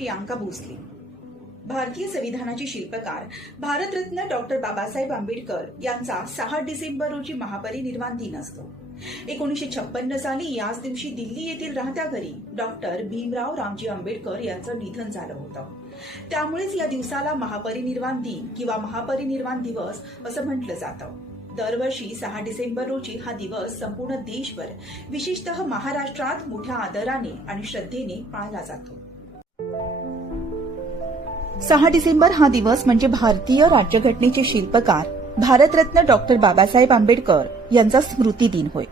प्रियांका भोसले। भारतीय संविधानाचे शिल्पकार भारतरत्न डॉक्टर बाबासाहेब आंबेडकर यांचा 6 डिसेंबर रोजी महापरिनिर्वाण दिन असतो। 1956 साली याच दिवशी दिल्ली येथील राहत्या घरी डॉक्टर भीमराव रामजी आंबेडकर यांचं निधन झालं होतं। त्यामुळेच या दिवसाला महापरिनिर्वाण दिन किंवा महापरिनिर्वाण दिवस असं म्हटलं जातं। दरवर्षी 6 डिसेंबर रोजी हा दिवस संपूर्ण देशभर, विशेषतः महाराष्ट्रात मोठ्या आदराने आणि श्रद्धेने पाळला जातो। 6 डिसेंबर हा दिवस म्हणजे भारतीय राज्यघटनेचे शिल्पकार भारतरत्न डॉक्टर बाबासाहेब आंबेडकर यांचा स्मृती दिन होय।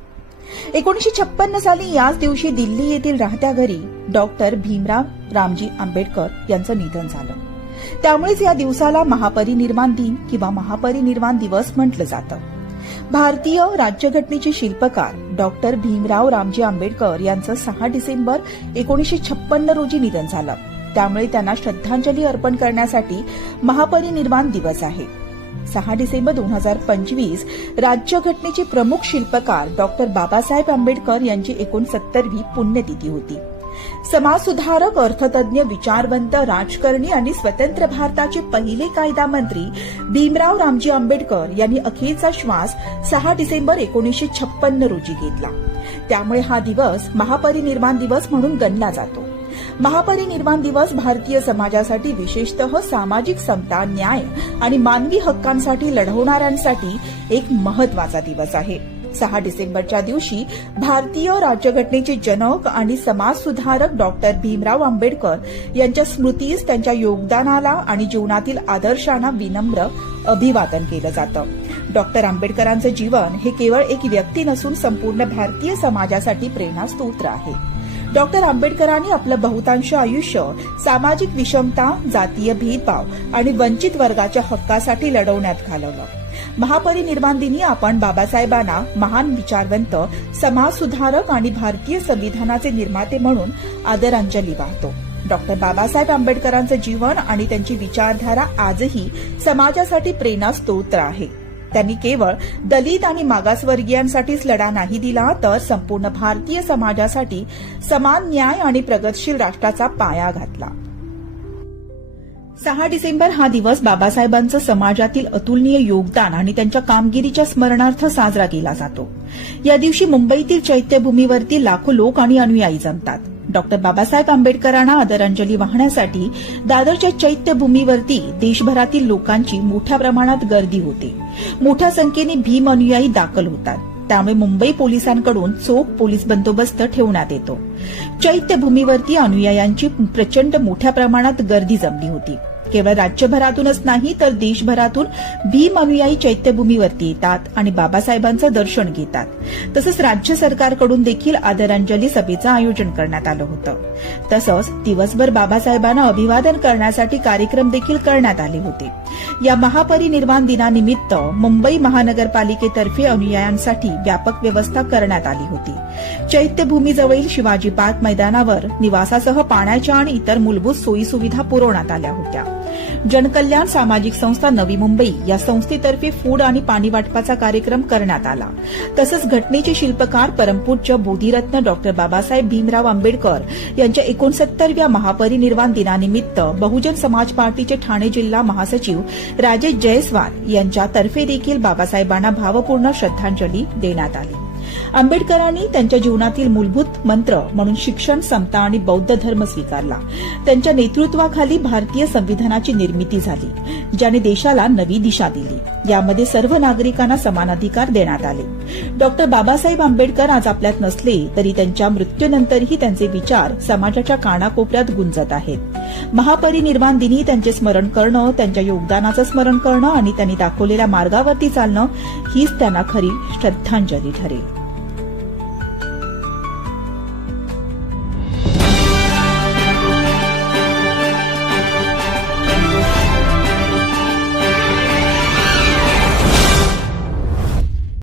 1956 साली याच दिवशी दिल्ली येथील राहत्या घरी डॉक्टर भीमराव रामजी आंबेडकर यांचं निधन झालं। त्यामुळेच या दिवसाला महापरिनिर्वाण दिन किंवा महापरिनिर्वाण दिवस म्हटलं जातं। भारतीय राज्यघटनेचे शिल्पकार डॉक्टर भीमराव रामजी आंबेडकर यांचं 6 डिसेंबर 1956 रोजी निधन झालं। त्यामुळे त्यांना श्रद्धांजली अर्पण करण्यासाठी महापरिनिर्वाण दिवस आहे। 6 डिसेंबर 2025 राज्यघटनेचे प्रमुख शिल्पकार डॉक्टर बाबासाहेब आंबेडकर यांची 69वी पुण्यतिथी होती। समाजसुधारक, अर्थतज्ञ, विचारवंत, राजकारणी आणि स्वतंत्र भारताचे पहिले कायदा मंत्री भीमराव रामजी आंबेडकर यांनी अखेरचा श्वास 6 डिसेंबर 1956 रोजी घेतला। त्यामुळे हा दिवस महापरिनिर्वाण दिवस म्हणून गणला जातो। महापरिनिर्वाण दिवस भारतीय समाजासाठी, विशेषतः सामाजिक समता, न्याय आणि मानवी हक्कांसाठी लढवणाऱ्यांसाठी एक महत्वाचा दिवस आहे। 6 डिसेंबरच्या दिवशी भारतीय राज्यघटनेचे जनक आणि समाजसुधारक डॉक्टर भीमराव आंबेडकर यांच्या स्मृतीस, त्यांच्या योगदानाला आणि जीवनातील आदर्शांना विनम्र अभिवादन केलं जातं। डॉक्टर आंबेडकरांचं जीवन हे केवळ एक व्यक्ती नसून संपूर्ण भारतीय समाजासाठी प्रेरणास्त्रोत आहे। डॉक्टर आंबेडकरांनी आपलं बहुतांश आयुष्य सामाजिक विषमता, जातीय भेदभाव आणि वंचित वर्गाच्या हक्कासाठी लढवण्यात घालवलं। महापरिनिर्वाण दिनी आपण बाबासाहेबांना महान विचारवंत, समाजसुधारक आणि भारतीय संविधानाचे निर्माते म्हणून आदरांजली वाहतो। डॉक्टर बाबासाहेब आंबेडकरांचं जीवन आणि त्यांची विचारधारा आजही समाजासाठी प्रेरणास्त्रोत आहे। त्यांनी केवळ दलित आणि मागासवर्गीयांसाठीच लढा नाही दिला, तर संपूर्ण भारतीय समाजासाठी समान न्याय आणि प्रगतशील राष्ट्राचा पाया घातला। 6 डिसेंबर हा दिवस बाबासाहेबांचं समाजातील अतुलनीय योगदान आणि त्यांच्या कामगिरीच्या स्मरणार्थ साजरा केला जातो। या दिवशी मुंबईतील चैत्यभूमीवरती लाखो लोक आणि अनुयायी जमतात। डॉक्टर बाबासाहेब आंबेडकरांना आदरांजली वाहण्यासाठी दादरच्या चैत्यभूमीवरती देशभरातील लोकांची मोठ्या प्रमाणात गर्दी होते। मोठ्या संख्येने भीम अनुयायी दाखल होतात। त्यामुळे मुंबई पोलिसांकडून चोख पोलीस बंदोबस्त ठेवण्यात येतो। चैत्यभूमीवरती अनुयायांची प्रचंड मोठ्या प्रमाणात गर्दी जमली होती। केवळ राज्यभरातूनच नाही तर देशभरातून भीम अनुयायी चैत्यभूमीवरती येतात आणि बाबासाहेबांचं दर्शन घेतात। तसंच राज्य सरकारकडून देखील आदरांजली सभेचं आयोजन करण्यात आलं होतं। तसंच दिवसभर बाबासाहेबांना अभिवादन करण्यासाठी कार्यक्रम देखील करण्यात आले होते। या महापरिनिर्वाण दिनानिमित्त मुंबई महानगरपालिकेतर्फे अनुयायांसाठी व्यापक व्यवस्था करण्यात आली होती। चैत्यभूमीजवळील शिवाजी पार्क मैदानावर निवासासह पाण्याच्या आणि इतर मूलभूत सोयी सुविधा पुरवण्यात आल्या होत्या। जनकल्याण सामाजिक संस्था नवी मुंबई या संस्थेतर्फे फूड आणि पाणी वाटपाचा कार्यक्रम करण्यात आला। तसंच घटनेचे शिल्पकार परमपूज्य बोधिरत्न डॉक्टर बाबासाहेब भीमराव आंबेडकर यांच्या 69व्या महापरिनिर्वाण दिनानिमित्त बहुजन समाज पार्टीचे ठाणे जिल्हा महासचिव राजेश जयस्वाल यांच्यातर्फे देखील बाबासाहेबांना भावपूर्ण श्रद्धांजली देण्यात आली। आंबेडकरांनी त्यांच्या जीवनातील मूलभूत मंत्र म्हणून शिक्षण, समता आणि बौद्ध धर्म स्वीकारला। त्यांच्या नेतृत्वाखाली भारतीय संविधानाची निर्मिती झाली, ज्याने देशाला नवी दिशा दिली। यामध्ये सर्व नागरिकांना समान अधिकार देण्यात आले। डॉक्टर बाबासाहेब आंबेडकर आज आपल्यात नसले तरी त्यांच्या मृत्यूनंतरही त्यांचे विचार समाजाच्या कानाकोपऱ्यात गुंजत आहेत। महापरिनिर्वाण दिनी त्यांचे स्मरण करणं, त्यांच्या योगदानाचं स्मरण करणं आणि त्यांनी दाखवलेल्या मार्गावरती चालणं हीच त्यांना खरी श्रद्धांजली ठरेल।